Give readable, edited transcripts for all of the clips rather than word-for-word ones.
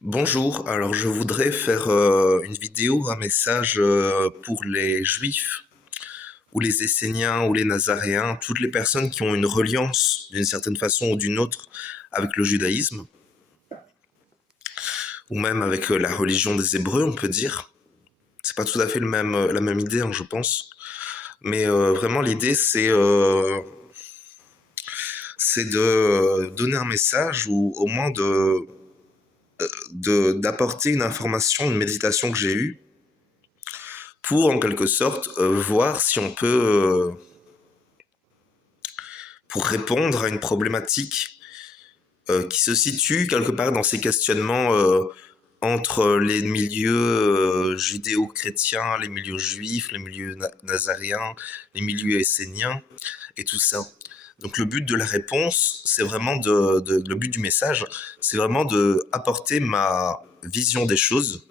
Bonjour, alors je voudrais faire une vidéo, un message pour les juifs ou les esséniens ou les nazaréens, toutes les personnes qui ont une reliance d'une certaine façon ou d'une autre avec le judaïsme, ou même avec la religion des Hébreux, on peut dire. C'est pas tout à fait la même idée, hein, je pense. Mais vraiment l'idée c'est de donner un message ou au moins d'apporter une information, une méditation que j'ai eue pour en quelque sorte voir si on peut, pour répondre à une problématique qui se situe quelque part dans ces questionnements entre les milieux judéo-chrétiens, les milieux juifs, les milieux nazaréens, les milieux esséniens et tout ça. Donc le but de la réponse, c'est vraiment le but du message, c'est vraiment de apporter ma vision des choses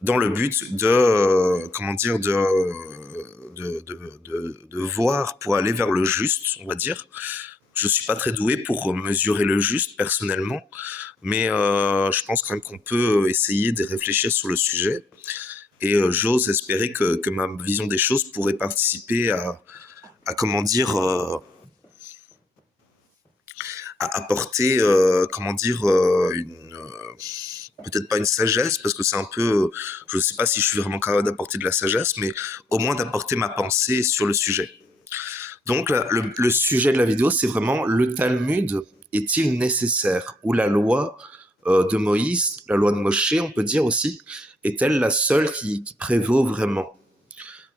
dans le but de, comment dire, de voir pour aller vers le juste, on va dire. Je suis pas très doué pour mesurer le juste personnellement, mais je pense quand même qu'on peut essayer de réfléchir sur le sujet. Et j'ose espérer que ma vision des choses pourrait participer à comment dire, à apporter, comment dire, peut-être pas une sagesse, parce que c'est un peu, je sais pas si je suis vraiment capable d'apporter de la sagesse, mais au moins d'apporter ma pensée sur le sujet. Donc le sujet de la vidéo, c'est vraiment le Talmud est-il nécessaire? Ou la loi de Moïse, la loi de Moshe, on peut dire aussi, est-elle la seule qui prévaut vraiment?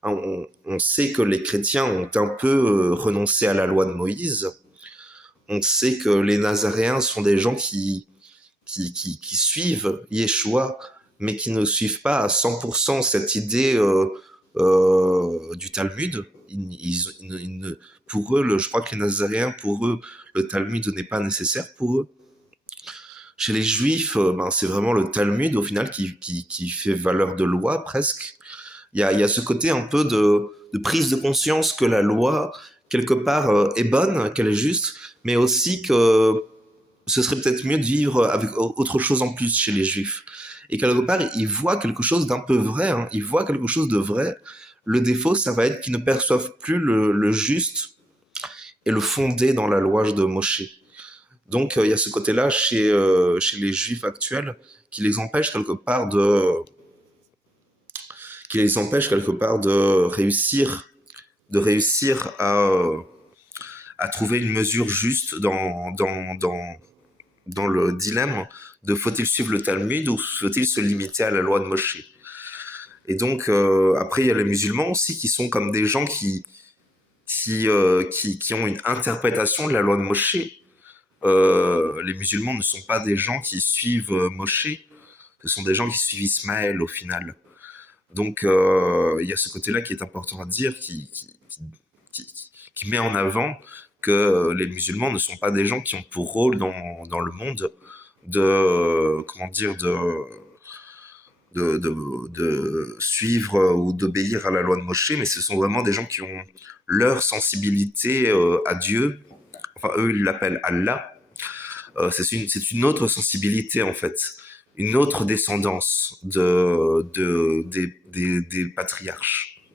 On sait que les chrétiens ont un peu renoncé à la loi de Moïse. On sait que les Nazaréens sont des gens qui suivent Yeshua, mais qui ne suivent pas à 100% cette idée du Talmud. Pour eux, je crois que les Nazaréens, pour eux, le Talmud n'est pas nécessaire pour eux. Chez les Juifs, ben, c'est vraiment le Talmud au final qui fait valeur de loi presque. Il y a ce côté un peu de prise de conscience que la loi, quelque part, est bonne, qu'elle est juste, mais aussi que ce serait peut-être mieux de vivre avec autre chose en plus chez les Juifs. Et quelque part, ils voient quelque chose d'un peu vrai, hein. Ils voient quelque chose de vrai. Le défaut, ça va être qu'ils ne perçoivent plus le juste et le fondé dans la loi de Moshe. Donc, il y a ce côté-là chez les Juifs actuels qui les empêche quelque part de réussir à trouver une mesure juste dans le dilemme de faut-il suivre le Talmud ou faut-il se limiter à la loi de Moshe. Et donc après il y a les musulmans aussi qui sont comme des gens qui ont une interprétation de la loi de Moshe. Les musulmans ne sont pas des gens qui suivent Moshe, ce sont des gens qui suivent Ismaël au final. Donc il y a ce côté-là qui est important à dire, qui, qui met en avant que les musulmans ne sont pas des gens qui ont pour rôle dans le monde de comment dire de suivre ou d'obéir à la loi de Moshe, mais ce sont vraiment des gens qui ont leur sensibilité à Dieu. Enfin, eux, ils l'appellent Allah. C'est une autre sensibilité en fait, une autre descendance des patriarches.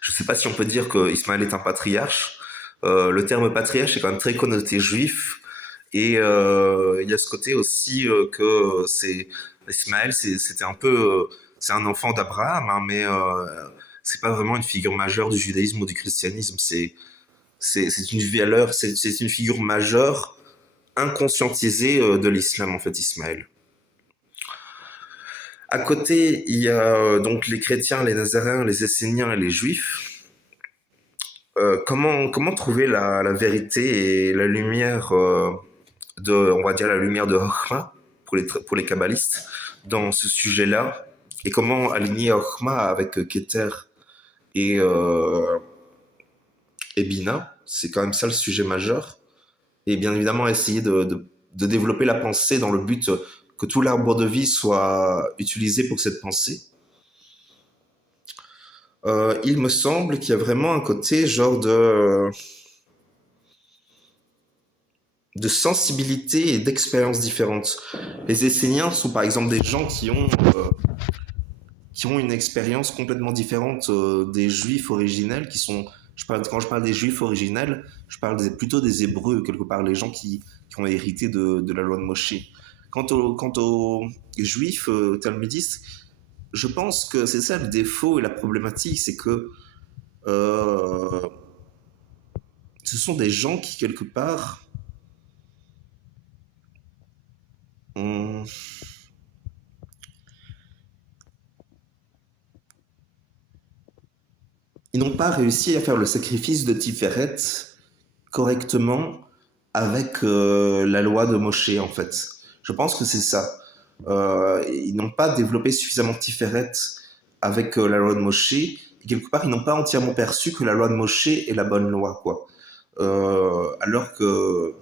Je ne sais pas si on peut dire que Ismaël est un patriarche. Le terme patriarche est quand même très connoté juif. Et il y a ce côté aussi que c'est Ismaël, c'était un peu, c'est un enfant d'Abraham, hein, mais c'est pas vraiment une figure majeure du judaïsme ou du christianisme. C'est une valeur, c'est une figure majeure, inconscientisée de l'islam en fait, Ismaël. À côté, il y a donc les chrétiens, les nazaréens, les esséniens et les juifs. Comment trouver la vérité et la lumière on va dire la lumière de Chokhmah pour les kabbalistes dans ce sujet-là, et comment aligner Chokhmah avec Keter et, euh, et Bina, c'est quand même ça le sujet majeur, et bien évidemment essayer de développer la pensée dans le but que tout l'arbre de vie soit utilisé pour cette pensée. Il me semble qu'il y a vraiment un côté genre de sensibilité et d'expériences différentes. Les Esséniens sont par exemple des gens qui ont une expérience complètement différente des Juifs originels, quand je parle des Juifs originels, je parle plutôt des Hébreux, quelque part, les gens qui ont hérité de la loi de Moshe. Quant aux Juifs talmudistes, je pense que c'est ça le défaut et la problématique, c'est que euh, ce sont des gens qui, quelque part, ont, ils n'ont pas réussi à faire le sacrifice de Tiferet correctement avec la loi de Moshe, en fait. Je pense que c'est ça. Ils n'ont pas développé suffisamment Tiferet avec la loi de Moshe, et quelque part, ils n'ont pas entièrement perçu que la loi de Moshe est la bonne loi, quoi. Alors que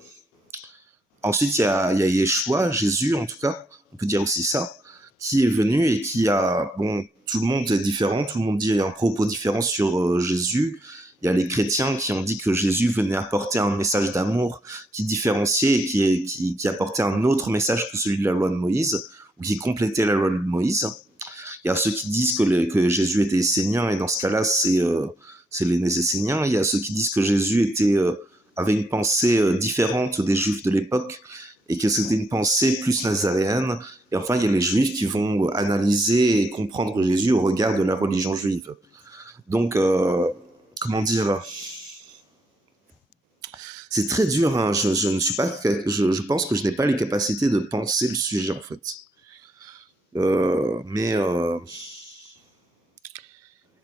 ensuite, il y a Yeshua, Jésus en tout cas, on peut dire aussi ça, qui est venu et qui a, bon, tout le monde est différent, tout le monde dit un propos différent sur Jésus. Il y a les chrétiens qui ont dit que Jésus venait apporter un message d'amour qui différenciait et qui apportait un autre message que celui de la loi de Moïse, ou qui complétait la loi de Moïse. Il y a ceux qui disent que Jésus était essénien, et dans ce cas-là, c'est les Esséniens. Il y a ceux qui disent que Jésus avait une pensée différente des Juifs de l'époque, et que c'était une pensée plus nazaréenne. Et enfin, il y a les Juifs qui vont analyser et comprendre Jésus au regard de la religion juive. Donc, comment dire, c'est très dur. Hein. Je ne suis pas, je pense que je n'ai pas les capacités de penser le sujet en fait. Mais il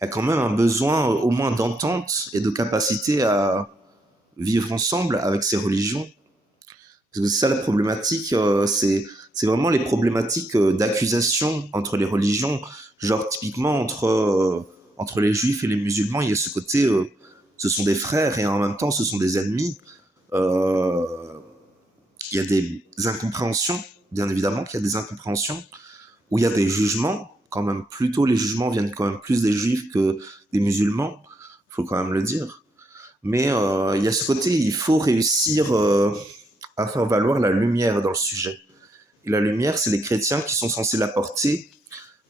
y a quand même un besoin au moins d'entente et de capacité à vivre ensemble avec ces religions. Parce que c'est ça la problématique, c'est vraiment les problématiques d'accusation entre les religions. Genre typiquement entre les juifs et les musulmans, il y a ce côté, ce sont des frères et en même temps ce sont des ennemis. Euh, il y a des incompréhensions, bien évidemment qu'il y a des incompréhensions, où il y a des jugements, quand même plutôt les jugements viennent quand même plus des juifs que des musulmans, il faut quand même le dire. Mais il y a ce côté, il faut réussir à faire valoir la lumière dans le sujet. Et la lumière, c'est les chrétiens qui sont censés l'apporter.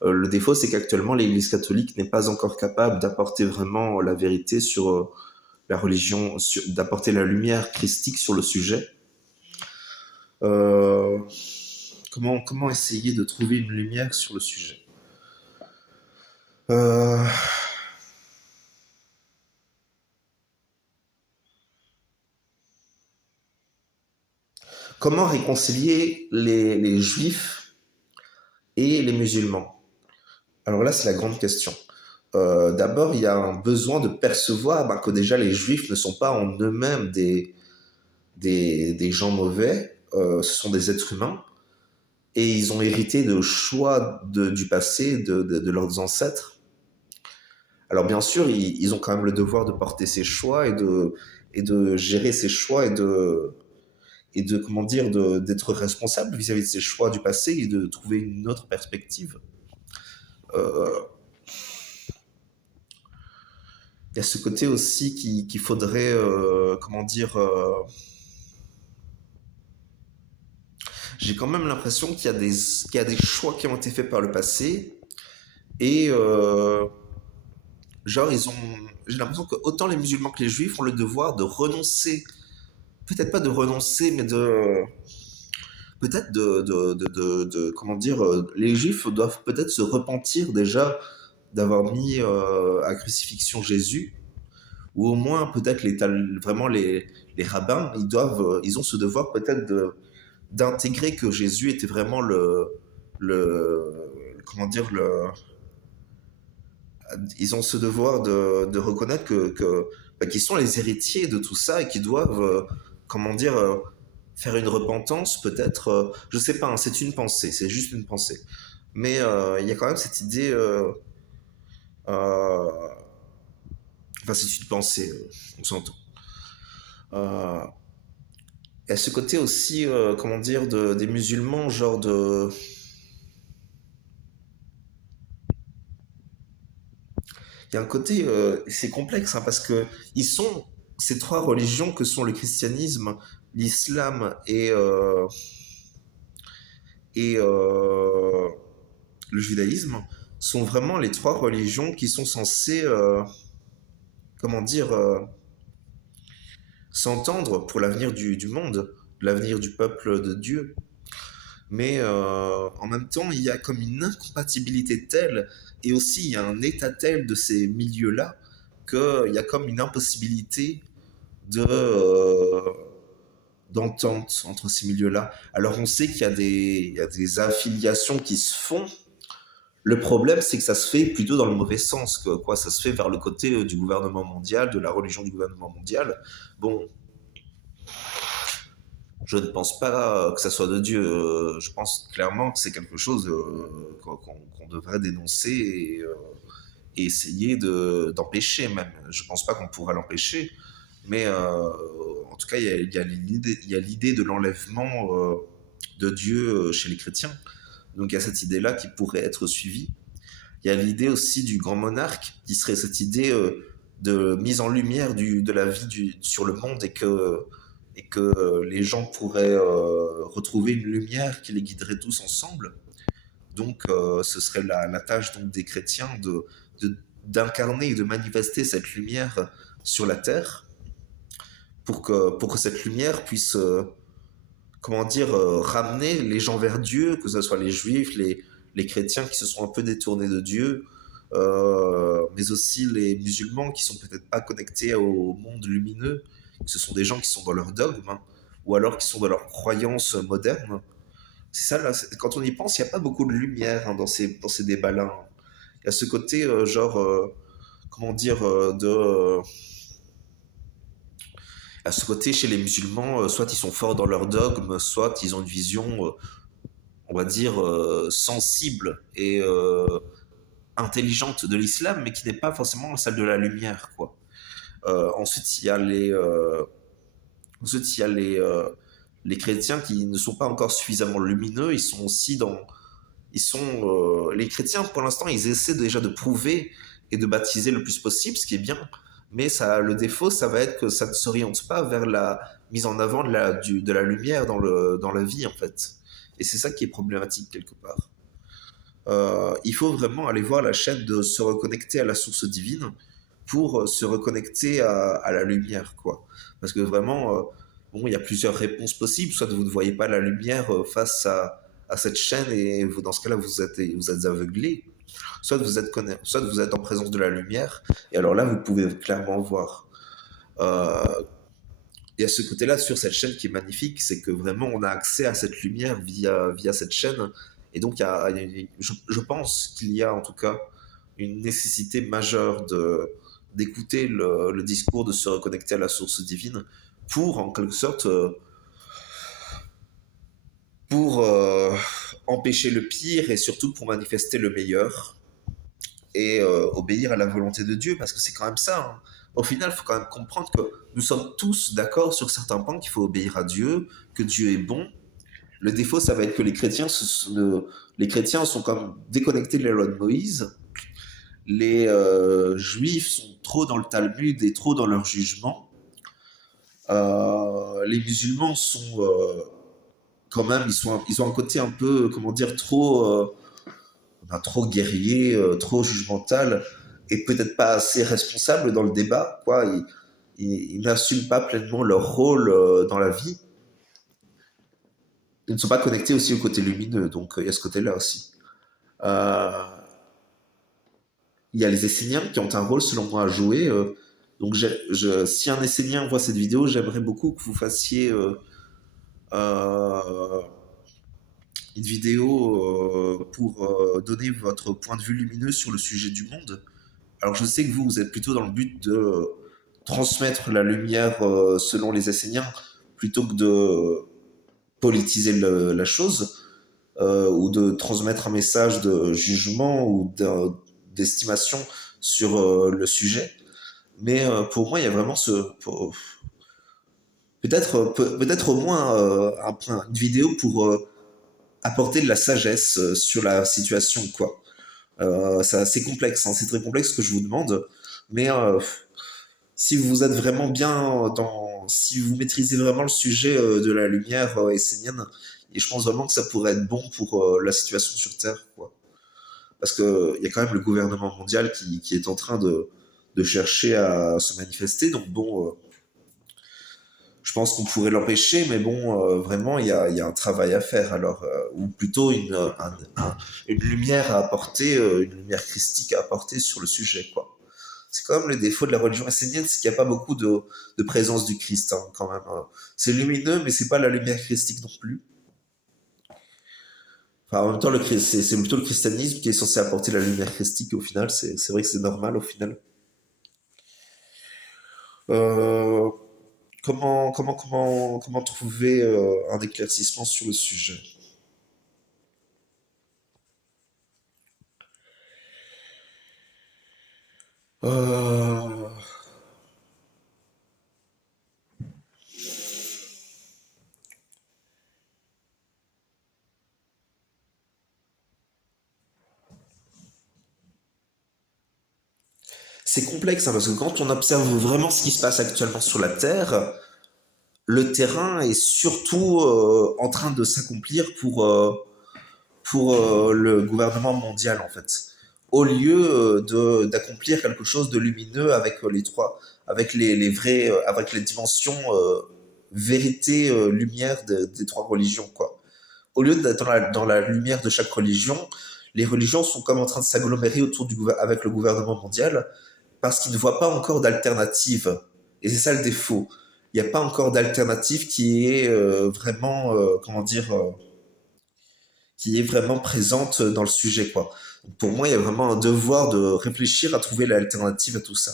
Le défaut, c'est qu'actuellement, l'Église catholique n'est pas encore capable d'apporter vraiment la vérité sur la religion, d'apporter la lumière christique sur le sujet. Euh, comment essayer de trouver une lumière sur le sujet. Euh, Comment réconcilier les juifs et les musulmans? Alors là, c'est la grande question. D'abord, il y a un besoin de percevoir que déjà les juifs ne sont pas en eux-mêmes des gens mauvais, ce sont des êtres humains, et ils ont hérité de choix du passé, de leurs ancêtres. Alors bien sûr, ils ont quand même le devoir de porter ces choix et de gérer ces choix et de comment dire, d'être responsable vis-à-vis de ces choix du passé et de trouver une autre perspective. Euh, Il y a ce côté aussi qu'il faudrait, comment dire, j'ai quand même l'impression qu'il y a des choix qui ont été faits par le passé et genre j'ai l'impression que autant les musulmans que les juifs ont le devoir de renoncer, peut-être pas de renoncer, mais peut-être comment dire, les juifs doivent peut-être se repentir déjà d'avoir mis à crucifixion Jésus, ou au moins peut-être vraiment les rabbins, ils ont ce devoir peut-être d'intégrer que Jésus était vraiment le, comment dire, ils ont ce devoir de reconnaître qu'ils sont les héritiers de tout ça et qu'ils doivent, comment dire, faire une repentance peut-être, je sais pas, hein, c'est une pensée, c'est juste une pensée. Mais il y a quand même cette idée, euh, enfin c'est une pensée, on s'entend. Euh, Il y a ce côté aussi, comment dire, des musulmans, genre il y a un côté, c'est complexe, hein, parce que ils sont ces trois religions que sont le christianisme, l'islam et le judaïsme sont vraiment les trois religions qui sont censées, comment dire, s'entendre pour l'avenir du monde, l'avenir du peuple de Dieu. Mais en même temps, il y a comme une incompatibilité telle, et aussi il y a un état tel de ces milieux-là, qu'il y a comme une impossibilité de, d'entente entre ces milieux-là. Alors on sait il y a des affiliations qui se font. Le problème, c'est que ça se fait plutôt dans le mauvais sens, que, quoi, ça se fait vers le côté du gouvernement mondial, de la religion du gouvernement mondial. Bon, je ne pense pas que ça soit de Dieu. Je pense clairement que c'est quelque chose qu'on devrait dénoncer et essayer d'empêcher même. Je ne pense pas qu'on pourra l'empêcher, mais en tout cas, il y a l'idée de l'enlèvement de Dieu chez les chrétiens. Donc il y a cette idée-là qui pourrait être suivie. Il y a l'idée aussi du grand monarque, qui serait cette idée de mise en lumière de la vie sur le monde et que les gens pourraient retrouver une lumière qui les guiderait tous ensemble. Donc ce serait la tâche donc, des chrétiens d'incarner et de manifester cette lumière sur la terre pour que cette lumière puisse, comment dire, ramener les gens vers Dieu, que ce soit les juifs, les chrétiens qui se sont un peu détournés de Dieu, mais aussi les musulmans qui sont peut-être pas connectés au monde lumineux. Ce sont des gens qui sont dans leur dogme, hein, ou alors qui sont dans leurs croyances modernes. C'est ça, là, quand on y pense, il n'y a pas beaucoup de lumière hein, dans ces débats-là. Hein. Il y a ce côté, comment dire, à ce côté chez les musulmans, soit ils sont forts dans leur dogme, soit ils ont une vision, on va dire, sensible et intelligente de l'islam, mais qui n'est pas forcément celle de la lumière, quoi. Ensuite, il y a les chrétiens qui ne sont pas encore suffisamment lumineux. Ils sont aussi les chrétiens, pour l'instant, ils essaient déjà de prouver et de baptiser le plus possible, ce qui est bien. Mais ça, le défaut, ça va être que ça ne s'oriente pas vers la mise en avant de la lumière dans la vie, en fait. Et c'est ça qui est problématique quelque part. Il faut vraiment aller voir la chaîne de se reconnecter à la source divine pour se reconnecter à la lumière, quoi. Parce que vraiment, bon, il y a plusieurs réponses possibles. Soit vous ne voyez pas la lumière face à cette chaîne et vous, dans ce cas-là, vous êtes aveuglé. Soit vous êtes en présence de la lumière et alors là, vous pouvez clairement voir. Euh, il y a ce côté-là sur cette chaîne qui est magnifique, c'est que vraiment on a accès à cette lumière via cette chaîne. Et donc, je pense qu'il y a en tout cas une nécessité majeure d'écouter le discours, de se reconnecter à la source divine pour, en quelque sorte, pour empêcher le pire et surtout pour manifester le meilleur et obéir à la volonté de Dieu, parce que c'est quand même ça. Hein. Au final, il faut quand même comprendre que nous sommes tous d'accord sur certains points qu'il faut obéir à Dieu, que Dieu est bon. Le défaut, ça va être que les chrétiens sont comme déconnectés de la loi de Moïse. Les juifs sont trop dans le Talmud et trop dans leur jugement. Les musulmans sont quand même, ils ont un côté un peu, comment dire, trop guerrier, trop jugemental et peut-être pas assez responsable dans le débat. Quoi. Ils n'assument pas pleinement leur rôle dans la vie. Ils ne sont pas connectés aussi au côté lumineux, donc il y a ce côté-là aussi. Euh, il y a les Esséniens qui ont un rôle, selon moi, à jouer. Donc, si un Essénien voit cette vidéo, j'aimerais beaucoup que vous fassiez euh, une vidéo pour donner votre point de vue lumineux sur le sujet du monde. Alors, je sais que vous êtes plutôt dans le but de transmettre la lumière selon les Esséniens plutôt que de politiser la chose ou de transmettre un message de jugement ou d'estimation sur le sujet. Mais pour moi, il y a vraiment peut-être au moins une vidéo pour apporter de la sagesse sur la situation, quoi. C'est assez complexe, hein, c'est très complexe ce que je vous demande, mais Si vous êtes vraiment bien si vous maîtrisez vraiment le sujet de la lumière essénienne, et je pense vraiment que ça pourrait être bon pour la situation sur Terre, quoi. Parce que il y a quand même le gouvernement mondial qui est en train de chercher à se manifester, donc bon, je pense qu'on pourrait l'empêcher, mais bon, vraiment, il y a un travail à faire, alors, ou plutôt une lumière à apporter, une lumière christique à apporter sur le sujet, quoi. C'est quand même le défaut de la religion essénienne, c'est qu'il n'y a pas beaucoup de présence du Christ, hein, quand même. C'est lumineux, mais c'est pas la lumière christique non plus. Enfin, en même temps, c'est plutôt le christianisme qui est censé apporter la lumière christique au final. C'est vrai que c'est normal au final. Euh, comment trouver un éclaircissement sur le sujet? Euh, c'est complexe hein, parce que quand on observe vraiment ce qui se passe actuellement sur la Terre, le terrain est surtout en train de s'accomplir pour le gouvernement mondial en fait. Au lieu d'accomplir quelque chose de lumineux avec avec les vrais, avec les dimensions vérité, lumière des trois religions quoi. Au lieu d'être dans la lumière de chaque religion, les religions sont comme en train de s'agglomérer avec le gouvernement mondial parce qu'ils ne voient pas encore d'alternative. Et c'est ça le défaut. Il n'y a pas encore d'alternative qui est vraiment, comment dire, qui est vraiment présente dans le sujet, quoi. Donc pour moi, il y a vraiment un devoir de réfléchir à trouver l'alternative à tout ça.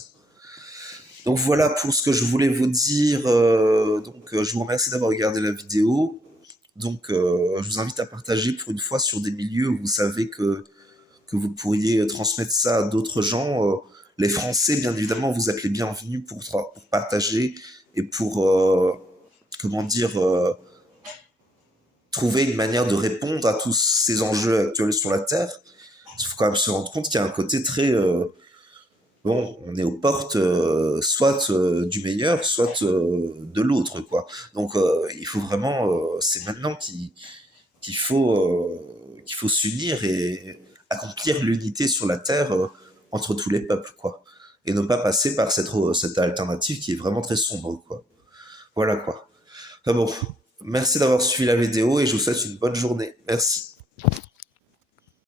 Donc voilà pour ce que je voulais vous dire. Je vous remercie d'avoir regardé la vidéo. Je vous invite à partager pour une fois sur des milieux où vous savez que vous pourriez transmettre ça à d'autres gens. Les Français, bien évidemment, vous êtes les bienvenus pour partager et pour, comment dire, trouver une manière de répondre à tous ces enjeux actuels sur la Terre. Il faut quand même se rendre compte qu'il y a un côté très... bon, on est aux portes soit du meilleur, soit de l'autre, quoi. Il faut vraiment... c'est maintenant qu'il faut s'unir et accomplir l'unité sur la Terre entre tous les peuples, quoi. Et ne pas passer par cette alternative qui est vraiment très sombre, quoi. Voilà, quoi. Enfin bon, merci d'avoir suivi la vidéo et je vous souhaite une bonne journée. Merci.